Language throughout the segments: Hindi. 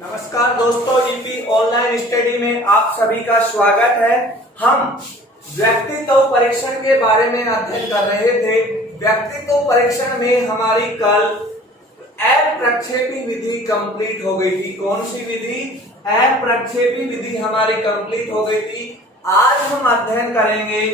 नमस्कार दोस्तों, ईपी ऑनलाइन स्टडी में आप सभी का स्वागत है। हम व्यक्तित्व परीक्षण के बारे में अध्ययन कर रहे थे। व्यक्तित्व परीक्षण में हमारी कल अप्रक्षेपी विधि कंप्लीट हो गई थी। कौन सी विधि? अप्रक्षेपी विधि हमारी कंप्लीट हो गई थी। आज हम अध्ययन करेंगे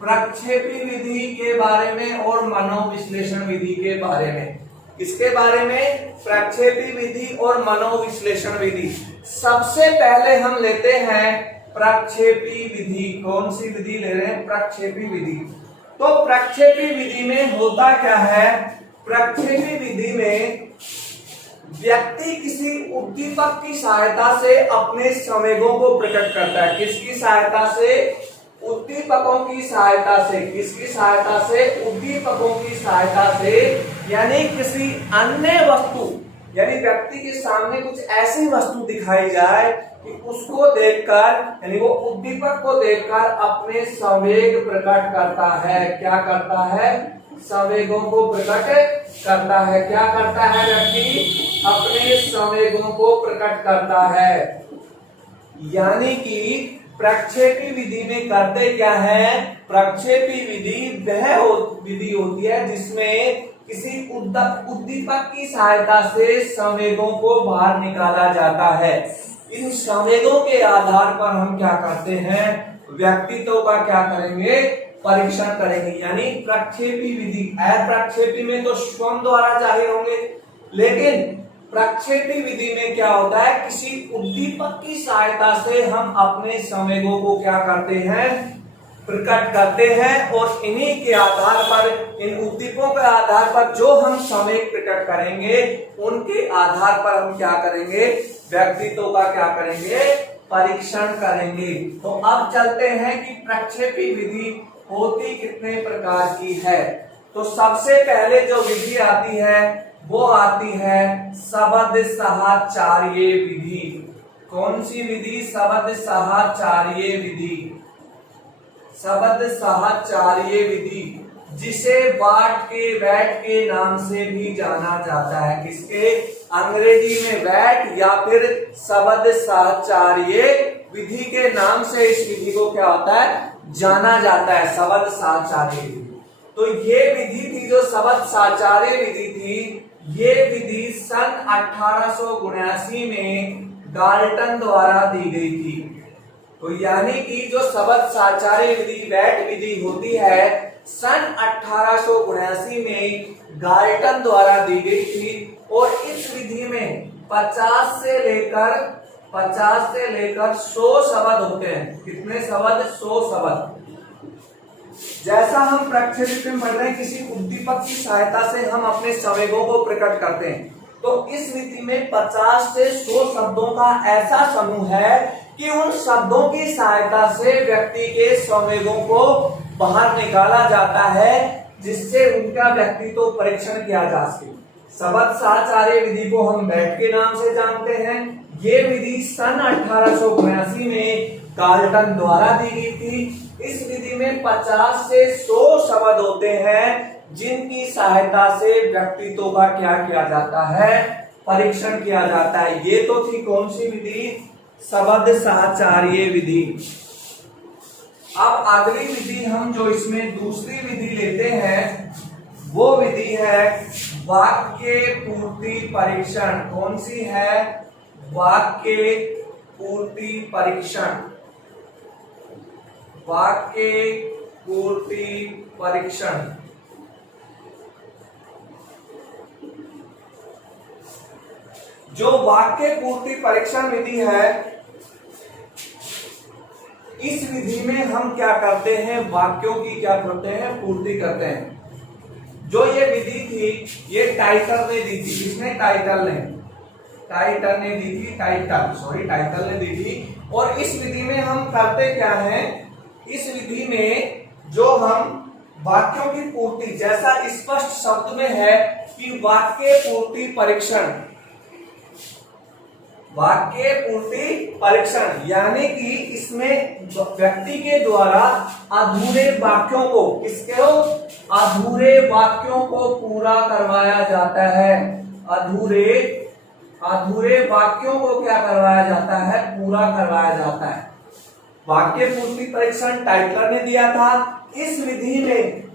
प्रक्षेपी विधि के बारे में और मनोविश्लेषण विधि के बारे में। इसके बारे में प्रक्षेपी विधि और मनोविश्लेषण विधि। सबसे पहले हम लेते हैं प्रक्षेपी विधि। कौन सी विधि ले रहे हैं? प्रक्षेपी विधि। तो प्रक्षेपी विधि में होता क्या है? प्रक्षेपी विधि में व्यक्ति किसी उद्दीपक की सहायता से अपने संवेगों को प्रकट करता है। किसकी सहायता से? उद्दीपकों की सहायता से। किसकी सहायता से? उद्दीपकों की सहायता से। यानी किसी अन्य वस्तु, यानी व्यक्ति के सामने कुछ ऐसी वस्तु दिखाई जाए कि उसको देखकर, यानी वो उद्दीपक को देखकर अपने संवेग प्रकट करता है। क्या करता है? संवेगों को प्रकट करता है। क्या करता है? व्यक्ति अपने संवेगों को प्रकट करता है। यानी कि प्रक्षेपी विधि में करते क्या है? प्रक्षेपी विधि वह विधि होती है जिसमें किसी उद्दीपक की सहायता से संवेगों को बाहर निकाला जाता है। इन संवेगों के आधार पर हम क्या करते हैं? व्यक्तित्व का क्या करेंगे? परीक्षण करेंगे। यानी प्रक्षेपी विधि। अप्रक्षेपी में तो स्वयं द्वारा जाहिर होंगे, लेकिन प्रक्षेपी विधि में क्या होता है? किसी उद्दीपक की सहायता से हम अपने संवेगों को क्या करते हैं? प्रकट करते हैं। और इन्हीं के आधार पर, इन उद्दीपकों के आधार पर जो हम संवेग प्रकट करेंगे, उनके आधार पर हम क्या करेंगे? व्यक्तित्व का क्या करेंगे? परीक्षण करेंगे। तो अब चलते हैं कि प्रक्षेपी विधि होती कितने प्रकार की है। तो सबसे पहले जो विधि आती है वो आती है शब्द साहचर्य विधि। कौन सी विधि? शब्द साहचर्य विधि। शब्द साहचर्य विधि, जिसे वाट के नाम से भी जाना जाता है। किसके? अंग्रेजी में वैट या फिर शब्द साहचर्य विधि के नाम से इस विधि को क्या होता है? जाना जाता है, शब्द साहचर्य विधि। तो ये विधि थी जो शब्द साहचर्य विधि थी। ये विधि सन 1879 में डाल्टन द्वारा दी गई थी। तो यानी कि जो शब्द साहचर्य विधि, वैट विधि होती है, सन 1879 में डाल्टन द्वारा दी गई थी। और इस विधि में 50 से लेकर 100 शब्द होते हैं। कितने शब्द? 100 शब्द। जैसा हम प्रक्षेपी में पढ़ रहे हैं, किसी उद्दीपक की सहायता से हम अपने संवेगों को प्रकट करते हैं। तो इस विधि में 50 से 100 शब्दों का ऐसा समूह है कि उन शब्दों की सहायता से व्यक्ति के संवेगों को बाहर निकाला जाता है, जिससे उनका व्यक्तित्व परीक्षण किया जा सके। शब्द साहचर्य विधि को हम वैट के नाम से जानते हैं। ये विधि सन 1879 में डाल्टन द्वारा दी गई थी। इस विधि में 50 से 100 शब्द होते हैं, जिनकी सहायता से व्यक्तित्व का क्या किया जाता है? परीक्षण किया जाता है। ये तो थी कौन सी विधि? शब्द साहचर्य विधि। अब अगली विधि हम जो इसमें दूसरी विधि लेते हैं, वो विधि है वाक्य पूर्ति परीक्षण। कौन सी है? वाक्य पूर्ति परीक्षण। वाक्य पूर्ति परीक्षण। जो वाक्य पूर्ति परीक्षण विधि है, इस विधि में हम क्या करते हैं? वाक्यों की क्या करते हैं? पूर्ति करते हैं। जो ये विधि थी, ये टाइटल ने दी थी। किसने? टाइटल ने दी थी। और इस विधि में हम करते क्या है? इस विधि में जो हम वाक्यों की पूर्ति, जैसा स्पष्ट शब्द में है कि वाक्य पूर्ति परीक्षण, वाक्य पूर्ति परीक्षण, यानी कि इसमें व्यक्ति के द्वारा अधूरे वाक्यों को, किसके? अधूरे वाक्यों को पूरा करवाया जाता है। अधूरे अधूरे वाक्यों को क्या करवाया जाता है, पूरा करवाया जाता है। वाक्य पूर्ति परीक्षण टाइटलर ने दिया था। इस विधि में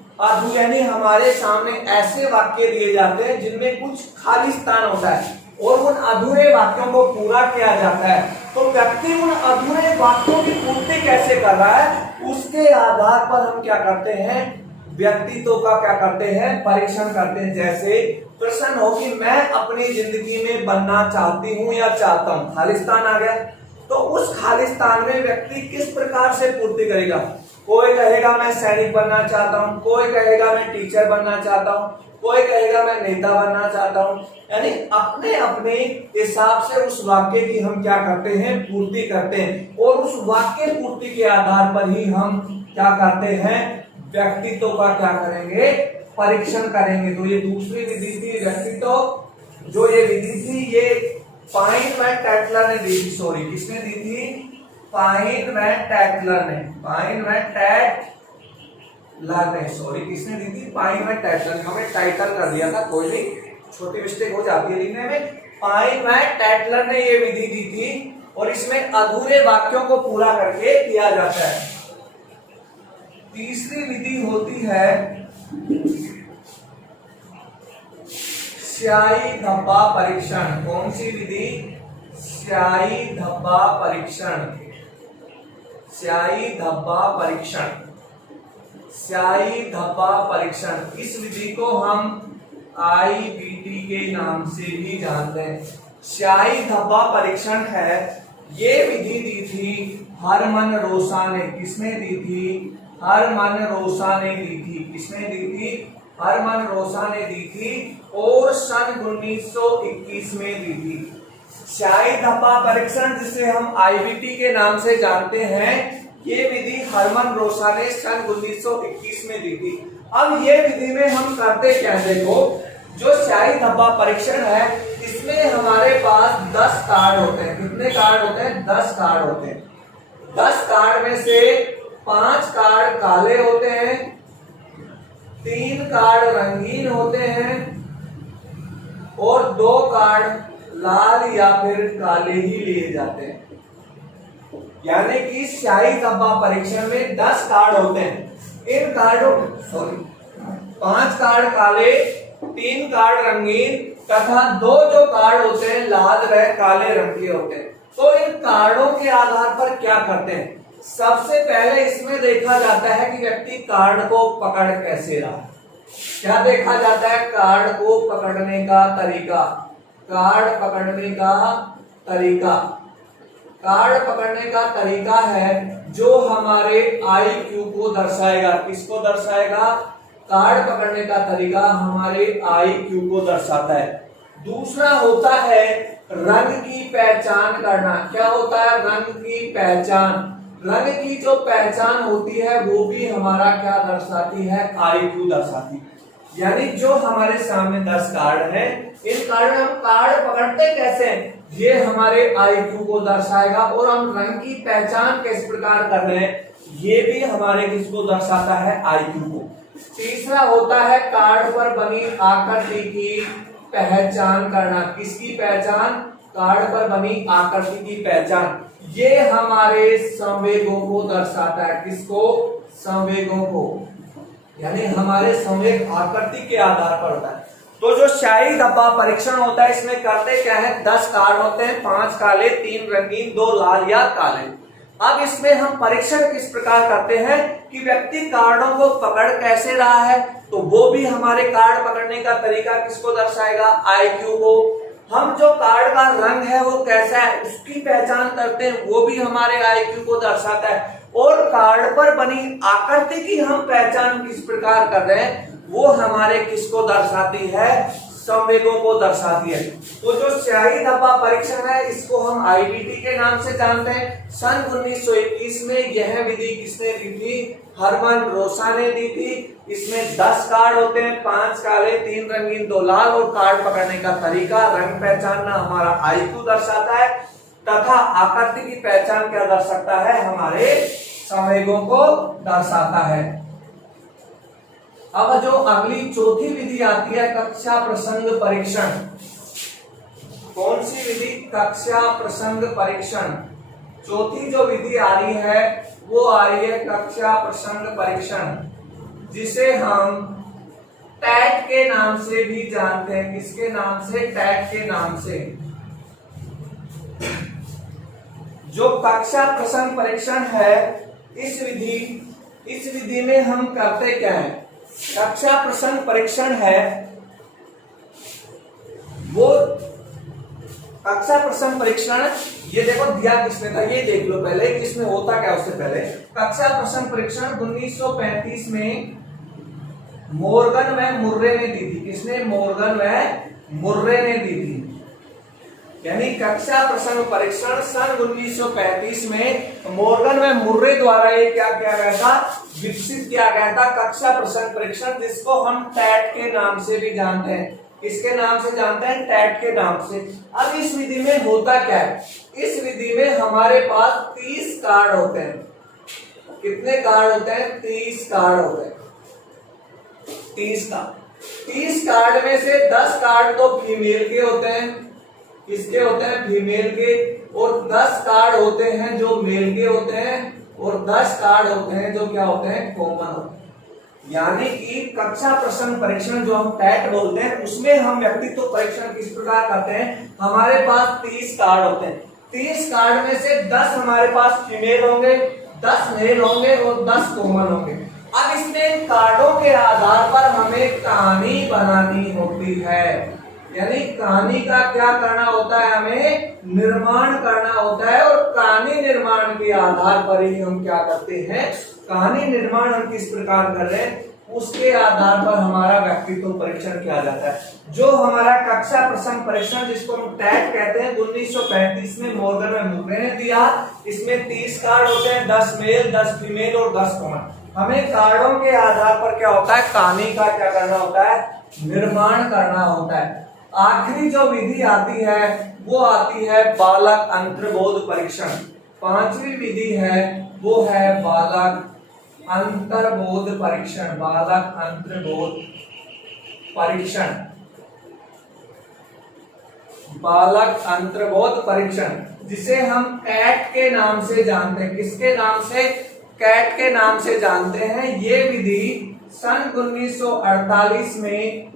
यानी हमारे सामने ऐसे वाक्य दिए जाते हैं जिनमें कुछ खाली स्थान होता है और उन अधूरे वाक्यों को पूरा किया जाता है। तो व्यक्ति उन अधूरे वाक्यों की पूर्ति कैसे कर रहा है, उसके आधार पर हम क्या करते हैं, व्यक्तित्व का क्या करते हैं, परीक्षण करते हैं। जैसे प्रश्न हो कि मैं अपनी जिंदगी में बनना चाहती हूं या चाहता हूं, खाली स्थान आ गया। तो उस खाली स्थान में व्यक्ति किस प्रकार से पूर्ति करेगा। कोई कहेगा मैं सैनिक बनना चाहता हूं, कोई कहेगा मैं टीचर बनना चाहता हूं, कोई कहेगा मैं नेता बनना चाहता हूं। यानी अपने अपने हिसाब से उस वाक्य की हम क्या करते हैं, पूर्ति करते हैं और उस वाक्य पूर्ति के आधार पर ही हम क्या करते हैं, व्यक्तित्व का क्या करेंगे, परीक्षण करेंगे। तो ये दूसरी विधि थी व्यक्तित्व। जो ये विधि थी ये पाइन व टैटलर ने दी थी। सॉरी, किसने दी थी, पाइन व टैटलर ने। पाइन व टैटलर ने, सॉरी किसने दी थी, पाइन व टैटलर ने। हमें टाइटल कर दिया था, कोई नहीं, छोटी मिस्टेक हो जाती है लिखने में। पाइन व टैटलर ने ये विधि दी थी और इसमें अधूरे वाक्यों को पूरा करके किया जाता है। तीसरी विधि होती है स्याही धब्बा परीक्षण। कौन सी विधि, स्याही धब्बा परीक्षण। स्याही धब्बा परीक्षण, स्याही धब्बा परीक्षण। इस विधि को हम IBT के नाम से भी जानते हैं। स्याही धब्बा परीक्षण है, ये विधि दी थी हरमन रोसा ने। किसने दी थी, हरमन रोसा ने दी थी। किसने दी थी, हरमन रोसा ने दी थी और सन 1921 में दी थी। स्याही धब्बा परीक्षण जिसे हम IBT के नाम से जानते हैं, ये विधि हरमन रोसा ने सन 1921 में दी थी। अब ये विधि में हम करते क्या है, देखो जो स्याही धब्बा परीक्षण है इसमें हमारे पास 10 कार्ड होते हैं। कितने कार्ड होते हैं, 10 कार्ड होते हैं। 10 कार्ड में से 5 कार्ड काले होते हैं, 3 कार्ड रंगीन होते हैं और 2 कार्ड लाल या फिर काले ही लिए जाते हैं। यानी कि स्याही धब्बा परीक्षण में 10 कार्ड होते हैं। इन कार्डों, सॉरी 5 कार्ड काले, 3 कार्ड रंगीन तथा 2 जो कार्ड होते हैं लाल व काले रंग के होते हैं। तो इन कार्डों के आधार पर क्या करते हैं, सबसे पहले इसमें देखा जाता है कि व्यक्ति कार्ड को पकड़ कैसे रहा है। क्या देखा जाता है, कार्ड को पकड़ने का तरीका। कार्ड पकड़ने का तरीका, कार्ड पकड़ने का तरीका है जो हमारे IQ को दर्शाएगा। किसको दर्शाएगा, कार्ड पकड़ने का तरीका हमारे IQ को दर्शाता है। दूसरा होता है रंग की पहचान करना। क्या होता है, रंग की पहचान। रंग की जो पहचान होती है वो भी हमारा क्या दर्शाती है, IQ दर्शाती है। यानी जो हमारे सामने 10 कार्ड हैं, इन कार्ड में हम कार्ड पकड़ते कैसे हैं, ये हमारे IQ को दर्शाएगा। और हम रंग की पहचान किस प्रकार कर रहे हैं, ये भी हमारे किसको दर्शाता है, IQ को। तीसरा होता है कार्ड पर बनी आकृति की पहचान करना। किसकी पहचान, कार्ड पर बनी आकृति की पहचान। ये हमारे संवेगों को दर्शाता है। किसको, संवेगों को। यानी हमारे संवेग आकृति के आधार पर होता है। तो जो स्याही धब्बा परीक्षण होता है इसमें करते क्या है, 10 कार्ड होते हैं, 5 काले, 3 रंगीन, 2 लाल या काले। अब इसमें हम परीक्षण किस प्रकार करते हैं कि व्यक्ति कार्डों को पकड़ कैसे रहा है, तो वो भी हमारे कार्ड पकड़ने का तरीका किसको दर्शाएगा, IQ को। हम जो कार्ड का रंग है वो कैसा है उसकी पहचान करते हैं, वो भी हमारे IQ को दर्शाता है। और कार्ड पर बनी आकृति की हम पहचान किस प्रकार कर रहे हैं, वो हमारे किसको दर्शाती है, संवेगों को दर्शाती है। तो जो स्याही धब्बा परीक्षण है इसको हम IBT के नाम से जानते हैं। सन 1921 में यह विधि किसने दी थी, हरमन रोसा ने दी थी। इसमें 10 कार्ड होते हैं, 5 काले, 3 रंगीन, 2 लाल। और कार्ड पकड़ने का तरीका, रंग पहचानना हमारा IQ दर्शाता है तथा आकृति की पहचान क्या दर्शाता है, हमारे संवेगों को दर्शाता है। अब जो अगली चौथी विधि आती है कक्षा प्रसंग परीक्षण। कौन सी विधि? कक्षा प्रसंग परीक्षण। चौथी जो विधि आ रही है वो आ रही है कक्षा प्रसंग परीक्षण, जिसे हम टैट के नाम से भी जानते हैं। किसके नाम से? टैट के नाम से। जो कक्षा प्रसंग परीक्षण है, इस विधि में हम करते क्या है? कक्षा प्रसंग परीक्षण है वो कक्षा प्रसंग परीक्षण, ये देखो दिया किसने था, ये देख लो पहले इसमें होता क्या। उससे पहले कक्षा प्रसंग परीक्षण 1935 में मोर्गन व मुर्रे ने दी थी। किसने? मोर्गन व मुर्रे ने दी थी। यानी कक्षा प्रसंग परीक्षण सन 1935 में मोर्गन व मुर्रे द्वारा ये क्या किया गया था? विकसित किया गया था कक्षा प्रसंग परीक्षण, जिसको हम टैट के नाम से भी जानते हैं। किसके नाम से जानते हैं? टैट के नाम से। अब इस विधि में होता क्या है? इस विधि में हमारे पास 30 कार्ड होते हैं। कितने कार्ड होते हैं? 30 कार्ड होते हैं। 30 कार्ड में से 10 कार्ड तो फीमेल के होते हैं। किसके होते हैं? फीमेल के। और 10 कार्ड होते हैं जो मेल के होते हैं, और 10 कार्ड होते हैं जो क्या होते हैं? कॉमन होते हैं। यानी कि कक्षा प्रसंग परीक्षण जो हम टैट बोलते हैं, उसमें हम व्यक्तित्व परीक्षण किस प्रकार करते हैं? हमारे पास 30 कार्ड होते हैं। 30 कार्ड में से 10 हमारे पास फीमेल होंगे, 10 मेल होंगे और 10 कॉमन होंगे। अब इसमें कार्डों के आधार पर हमें कहानी बनानी होती है। यानी कहानी का क्या करना होता है? हमें निर्माण करना होता है। और कहानी निर्माण के आधार पर ही हम क्या करते हैं? कहानी निर्माण हम किस प्रकार कर रहे हैं, उसके आधार पर हमारा व्यक्तित्व परीक्षण किया जाता है। जो हमारा कक्षा प्रसंग परीक्षण, जिसको हम टैट कहते हैं, 1935 में मोर्गन व मुर्रे ने दिया। इसमें 30 कार्ड होते हैं, 10 मेल, 10 फीमेल और 10 कॉमन। हमें कार्डों के आधार पर क्या होता है? कहानी का क्या करना होता है? निर्माण करना होता है। आखिरी जो विधि आती है वो आती है बालक अंतर्बोध परीक्षण। 5वीं विधि है वो है बालक अंतर्बोध परीक्षण। बालक अंतर्बोध परीक्षण। बालक अंतर्बोध परीक्षण, जिसे हम कैट के नाम से जानते हैं। किसके नाम से? कैट के नाम से जानते हैं। ये विधि सन 1948 में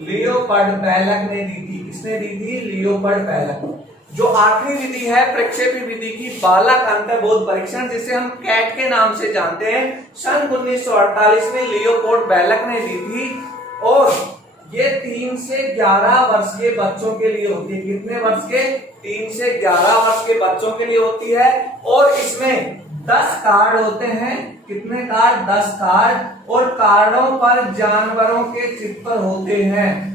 लियोपर्ड बैलक ने दी थी। किसने दी थी? लियोपर्ड बैलक। जो आखिरी विधि है प्रक्षेपी विधि की, बालक अंतर्बोध परीक्षण, जिसे हम कैट के नाम से जानते हैं, सन 1948 में लियोपोल्ड बैलक ने दी थी। और ये 3 से 11 वर्ष के बच्चों के लिए होती है। कितने वर्ष के? 3 से 11 वर्ष के बच्चों के लिए होती है। और इसमें 10 कार्ड होते हैं। कितने कार्ड? 10 कार्ड। और कार्डों पर जानवरों के चित्र होते हैं।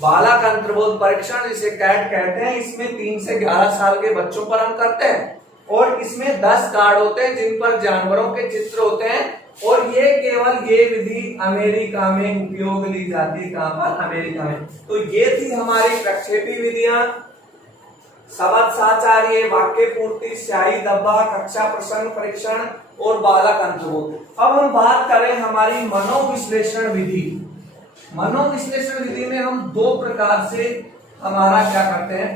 बालक अंतर्बोध परीक्षण, जिसे कैट कहते हैं, इसमें 3 से 11 साल के बच्चों पर हम करते हैं। और इसमें 10 कार्ड होते हैं जिन पर जानवरों के चित्र होते हैं। और ये केवल ये विधि अमेरिका में उपयोग ली जाती है। कहां पर? अमेरिका में। तो ये थी हमारी प्रक्षेपी विधियां, शब्द साचार्य, वाक्य पूर्ति, स्याही धब्बा, कक्षा प्रसंग परीक्षण और बालक अंतर्बोध। अब हम बात करें हमारी मनोविश्लेषण विधि। मनोविश्लेषण विधि में हम 2 प्रकार से हमारा क्या करते हैं?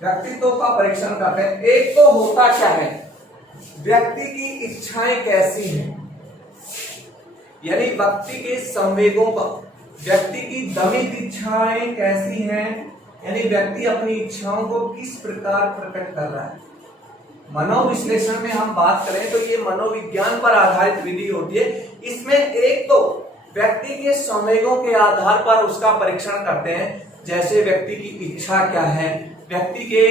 व्यक्तित्व का परीक्षण करते हैं। एक तो होता क्या है? व्यक्ति की इच्छाएं कैसी हैं, यानी व्यक्ति के संवेगों का, व्यक्ति की दमित इच्छाएं कैसी हैं, यानी व्यक्ति अपनी इच्छाओं को किस प्रकार प्रकट कर रहा है। मनोविश्लेषण में हम बात करें तो ये मनोविज्ञान पर आधारित विधि होती है। इसमें एक तो व्यक्ति के संवेगों के आधार पर उसका परीक्षण करते हैं, जैसे व्यक्ति की इच्छा क्या है, व्यक्ति के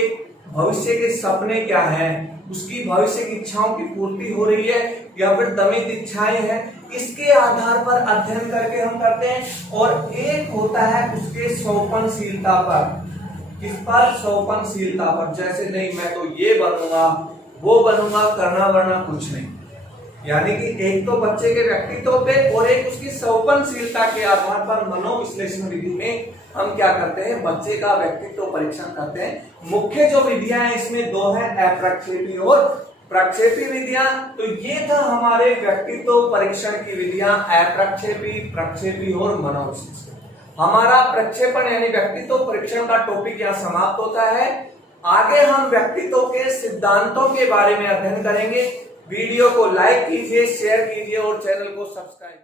भविष्य के सपने क्या हैं, उसकी भविष्य की इच्छाओं की पूर्ति हो रही है या फिर दमित इच्छाएं हैं, इसके आधार पर अध्ययन करके हम करते हैं। और एक होता है उसके सौपनशीलता पर। किस पर? सौपनशीलता पर। जैसे नहीं मैं तो ये बनूंगा, वो बनूंगा, करना वरना कुछ नहीं। यानी कि एक तो बच्चे के व्यक्तित्व पे और एक उसकी सौपनशीलता के आधार पर मनोविश्लेषण विधि में हम क्या करते हैं? बच्चे का व्यक्तित्व परीक्षण करते हैं। मुख्य जो विधियां हैं इसमें 2 हैं, अप्रक्षेपी और प्रक्षेपी विधियां। तो ये था हमारे व्यक्तित्व परीक्षण की विधियां, अप्रक्षेपी, प्रक्षेपी और मनोविश्लेषण। हमारा प्रक्षेपण यानी व्यक्तित्व परीक्षण का टॉपिक यहाँ समाप्त होता है। आगे हम व्यक्तित्व के सिद्धांतों के बारे में अध्ययन करेंगे। वीडियो को लाइक कीजिए, शेयर कीजिए और चैनल को सब्सक्राइब